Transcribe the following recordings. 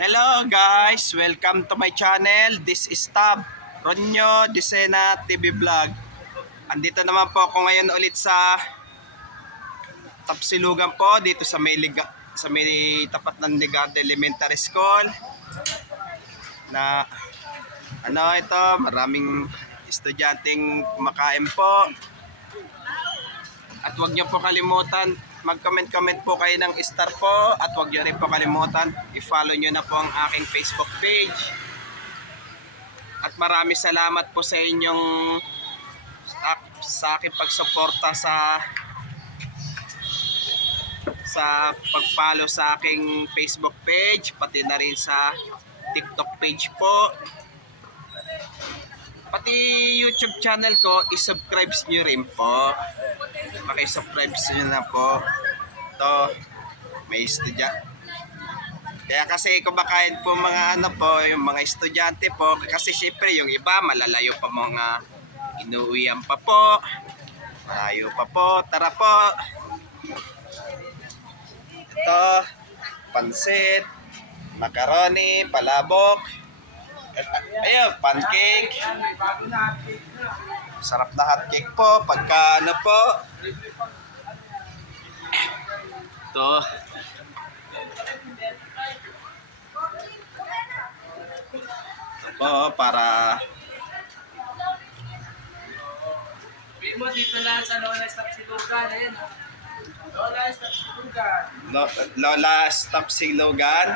Hello guys, welcome to my channel. This is Tab, Ronyo Disena TV Vlog. Andito naman po ako ngayon ulit sa Tapsilugan po dito sa may liga, sa may tapat ng Ligard Elementary School. Na ano ito, maraming estudyanteng kumakain po. At huwag niyo po kalimutan, mag-comment-comment po kayo ng star po at huwag niyo rin po kalimutan, i-follow niyo na po ang aking Facebook page. At marami salamat po sa inyong sa, sa aking pagsuporta sa sa pag-follow sa aking Facebook page, pati na rin sa TikTok page po. Pati YouTube channel ko, i-subscribe nyo rin po. Pakisubscribe nyo na po. To may estudya kaya kasi kumakain po mga ano po yung mga estudyante po. Kasi syempre yung iba malalayo pa mga inuwian pa po. Malayo pa po. Tara po. Ito pansit macaroni palabok ayun pancake Sarap na hotcake po. Pagka ano po. Ito. Ito po para mo dito lang sa Lola Stop Silugan, ayun. oh. Lola Stop Silugan. Lo- Lola Stop Silogan.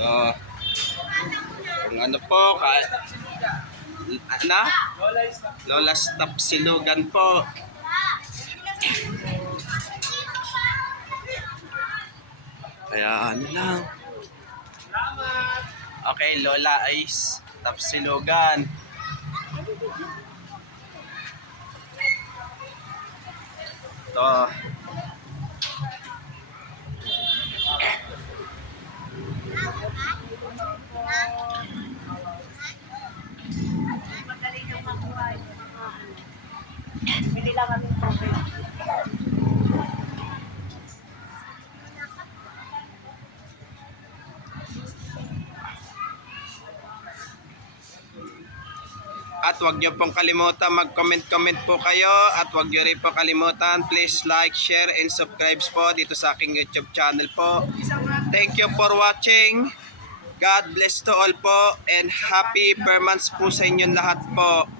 Ito. Kung ano po, ka, na? Lola Stop Silugan po. Kaya ano lang. Okay, Lola Ice. Stop Silugan. Ito. Madali niyong makuha yung mga ano. Bili lang kami ng. At huwag niyo pong kalimutan mag-comment-comment po kayo at huwag niyo rin po kalimutan please like, share, and subscribe po dito sa aking YouTube channel po. Thank you for watching. God bless to all po and happy Permans po sa inyong lahat po.